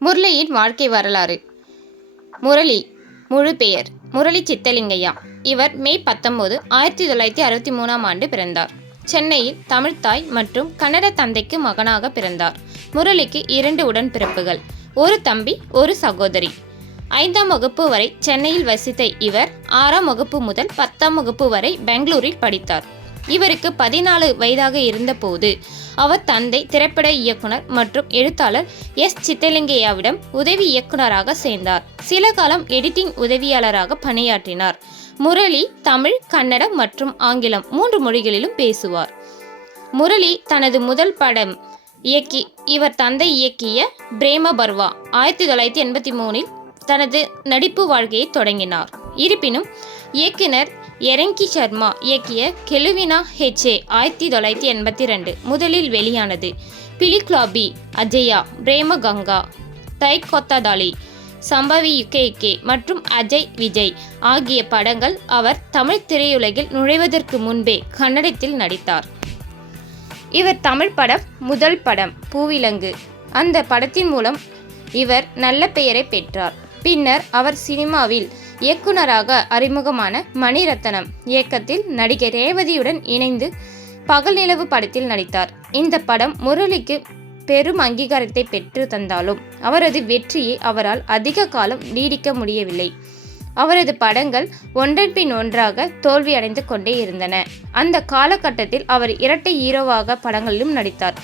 முரளியின் வாழ்க்கை வரலாறு. முரளி முழு பெயர் முரளி சித்தலிங்கையா. இவர் மே 19, 1963 பிறந்தார். சென்னையில் தமிழ்த்தாய் மற்றும் கன்னட தந்தைக்கு மகனாக பிறந்தார். முரளிக்கு 2 உடன்பிறப்புகள், ஒரு தம்பி, ஒரு சகோதரி. 5ஆம் வகுப்பு வரை சென்னையில் வசித்த இவர் 6ஆம் வகுப்பு முதல் 10ஆம் வகுப்பு வரை பெங்களூரில் படித்தார். இவருக்கு 14 வயதாக இருந்தபோது அவர் தந்தை திரைப்பட இயக்குனர் மற்றும் எழுத்தாளர் எஸ். சித்தலிங்கையாவிடம் உதவி இயக்குனராக சேர்ந்தார். சில காலம் எடிட்டிங் உதவியாளராக பணியாற்றினார். முரளி தமிழ், கன்னடம் மற்றும் ஆங்கிலம் 3 மொழிகளிலும் பேசுவார். முரளி தனது முதல் படம் இவர் தந்தை இயக்கிய பிரேம பர்வா 1983 தனது நடிப்பு வாழ்க்கையை தொடங்கினார். இருப்பினும் இயக்குனர் எரங்கி சர்மா இயக்கிய கெலுவினா ஹெச்சே 1982 முதலில் வெளியானது. பிலிக்லாபி அஜயா, பிரேம கங்கா, தைக்கொத்ததாலி, சம்பவி யுகே மற்றும் அஜய் விஜய் ஆகிய படங்கள் அவர் தமிழ் திரையுலகில் நுழைவதற்கு முன்பே கன்னடத்தில் நடித்தார். இவர் தமிழ் படம் முதல் படம் பூவிலங்கு. அந்த படத்தின் மூலம் இவர் நல்ல பெயரை பெற்றார். பின்னர் அவர் சினிமாவில் இயக்குனராக அறிமுகமான மணிரத்னம் இயக்கத்தில் நடிகை ரேவதியுடன் இணைந்து பகல் நிலவு படத்தில் நடித்தார். இந்த படம் முரளிக்கு பெரும் அங்கீகாரத்தை பெற்று தந்தாலும் அவரது வெற்றியை அவரால் அதிக காலம் நீடிக்க முடியவில்லை. அவரது படங்கள் ஒன்றன் பின் ஒன்றாக தோல்வி அடைந்து கொண்டே இருந்தன. அந்த காலகட்டத்தில் அவர் இரட்டை ஹீரோவாக படங்களிலும் நடித்தார்.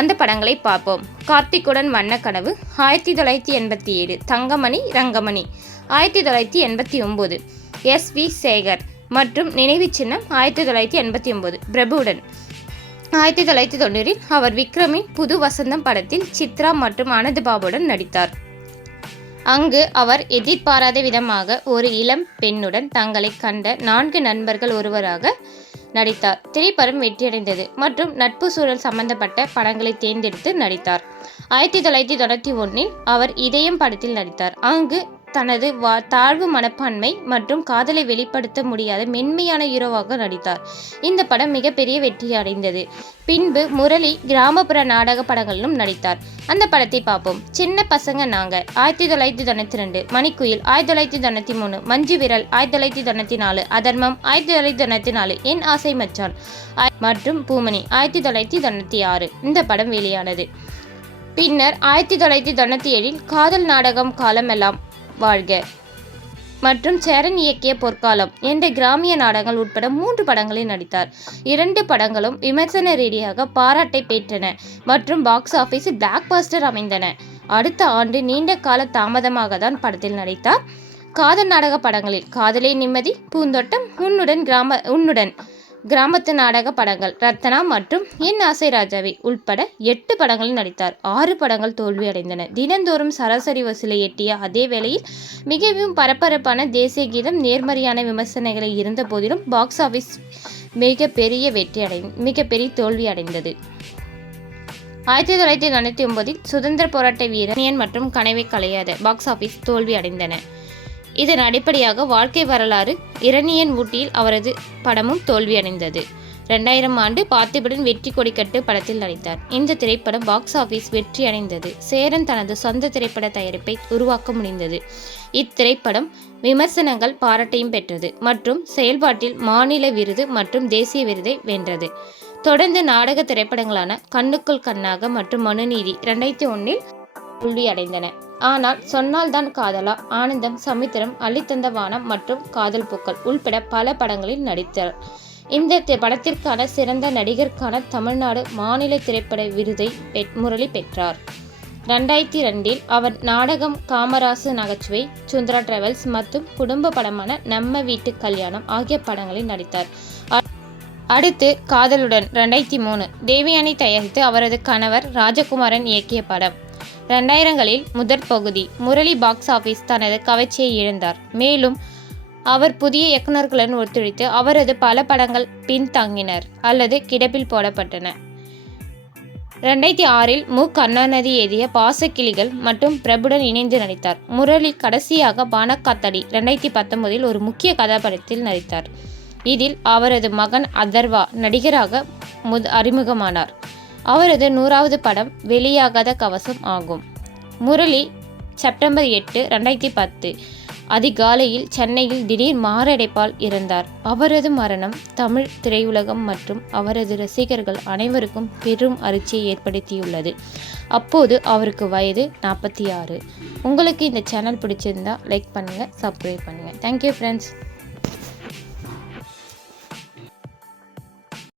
அந்த படங்களை பார்ப்போம். கார்த்திக்குடன் வண்ணக்கனவு 1987, தங்கமணி ரங்கமணி 1989, எஸ்.வி. சேகர் மற்றும் நினைவு சின்னம் 1989, பிரபுவுடன் 1990 அவர் விக்ரமின் புது வசந்தம் படத்தில் சித்ரா மற்றும் ஆனந்தபாபுடன் நடித்தார். அங்கு அவர் எதிர்பாராத விதமாக ஒரு இளம் பெண்ணுடன் தங்களை கண்ட 4 நண்பர்கள் ஒருவராக நடித்தார். திரைப்படம் வெற்றியடைந்தது மற்றும் நட்பு சூழல் சம்பந்தப்பட்ட படங்களை தேர்ந்தெடுத்து நடித்தார். 1991 அவர் இதயம் படத்தில் நடித்தார். அங்கு தனது தாழ்வு மனப்பான்மை மற்றும் காதலை வெளிப்படுத்த முடியாத மென்மையான ஹீரோவாக நடித்தார். இந்த படம் மிகப்பெரிய வெற்றி அடைந்தது. பின்பு முரளி கிராமப்புற நாடக படங்களிலும் நடித்தார். அந்த படத்தை பார்ப்போம். சின்ன பசங்க நாங்க 1992, மணிக்குயில் 1993, மஞ்சு விரல் 1994, அதர்மம் 1994, என் ஆசை மச்சான் மற்றும் பூமணி 1996 இந்த படம் வெளியானது. பின்னர் 1997 காதல் நாடகம் காலமெல்லாம் வாழ்க மற்றும் சரண் இயக்கிய பொற்காலம் என்ற கிராமிய நாடகங்கள் உட்பட 3 படங்களில் நடித்தார். 2 படங்களும் விமர்சன ரீதியாக பாராட்டை பெற்றன மற்றும் பாக்ஸ் ஆபீஸில் பிளாக் பஸ்டர் அமைந்தன. அடுத்த ஆண்டு நீண்ட கால தாமதமாக தான் படத்தில் நடித்தார். காதல் நாடக படங்களில் காதலே நிம்மதி, பூந்தோட்டம், உன்னுடன் கிராமத்து நாடக படங்கள், ரத்னா மற்றும் என் ஆசை ராஜாவே உள்பட 8 படங்களில் நடித்தார். 6 படங்கள் தோல்வியடைந்தன. தினந்தோறும் சராசரி வசூலை எட்டிய அதே வேளையில் மிகவும் பரபரப்பான தேசிய கீதம் நேர்மறையான விமர்சனங்களை இருந்த போதிலும் பாக்ஸ் ஆபீஸ் மிகப்பெரிய தோல்வி அடைந்தது. 1999 சுதந்திர போராட்ட வீரன் மற்றும் கனவை கலையாத பாக்ஸ் ஆபீஸ் தோல்வி அடைந்தன. இதன் அடிப்படையாக வாழ்க்கை வரலாறு இரணியன் ஊட்டியில் அவரது படமும் தோல்வியடைந்தது. 2000 பார்த்திபன் வெற்றி கொடிக்கட்டு படத்தில் நடித்தார். இந்த திரைப்படம் பாக்ஸ் ஆபீஸ் வெற்றி அடைந்தது. சேரன் தனது சொந்த திரைப்பட தயாரிப்பை உருவாக்க முடிந்தது. இத்திரைப்படம் விமர்சனங்கள் பாராட்டையும் பெற்றது மற்றும் செயல்பாட்டில் மாநில விருது மற்றும் தேசிய விருதை வென்றது. தொடர்ந்து நாடக திரைப்படங்களான கண்ணுக்குள் கண்ணாக மற்றும் மனுநீதி 2001 தோல்வி அடைந்தன. ஆனால் சொன்னால் தான் காதலா, ஆனந்தம், சமுத்திரம், அள்ளித்தந்த வானம் மற்றும் காதல் பூக்கள் உள்பட பல படங்களில் நடித்தார். இந்த படத்திற்கான சிறந்த நடிகருக்கான தமிழ்நாடு மாநில திரைப்பட விருதை முரளி பெற்றார். 2002 அவர் நாடகம் காமராசு நகைச்சுவை, சுந்தரா டிராவல்ஸ் மற்றும் குடும்ப படமான நம்ம வீட்டு கல்யாணம் ஆகிய படங்களில் நடித்தார். அடுத்து காதலுடன் 2003 தேவயானி தயாரித்து அவரது கணவர் ராஜகுமாரன் இயக்கிய படம். 2000களில் முதற் பகுதி முரளி பாக்ஸ் ஆபீஸ் தனது கவர்ச்சியை இழந்தார். மேலும் அவர் புதிய இயக்குநர்களுடன் ஒத்துழைத்து அவரது பல படங்கள் பின்தங்கினர் அல்லது கிடப்பில் போடப்பட்டன. 2006 மு. கருணாநிதி எழுதிய பாசக்கிளிகள் மற்றும் பிரபுடன் இணைந்து நடித்தார். முரளி கடைசியாக பானக்காத்தடி 2019 ஒரு முக்கிய கதாபாத்திரத்தில் நடித்தார். இதில் அவரது மகன் அதர்வா நடிகராக அறிமுகமானார். அவரது 100வது படம் வெளியாகாத கவசம் ஆகும். முரளி செப்டம்பர் 8, 2010 அதிகாலையில் சென்னையில் திடீர் மாரடைப்பால் இறந்தார். அவரது மரணம் தமிழ் திரையுலகம் மற்றும் அவரது ரசிகர்கள் அனைவருக்கும் பெரும் அதிர்ச்சியை ஏற்படுத்தியுள்ளது. அப்போது அவருக்கு வயது 46. உங்களுக்கு இந்த சேனல் பிடிச்சிருந்தா லைக் பண்ணுங்கள், சப்ஸ்கிரைப் பண்ணுங்கள். Thank you friends.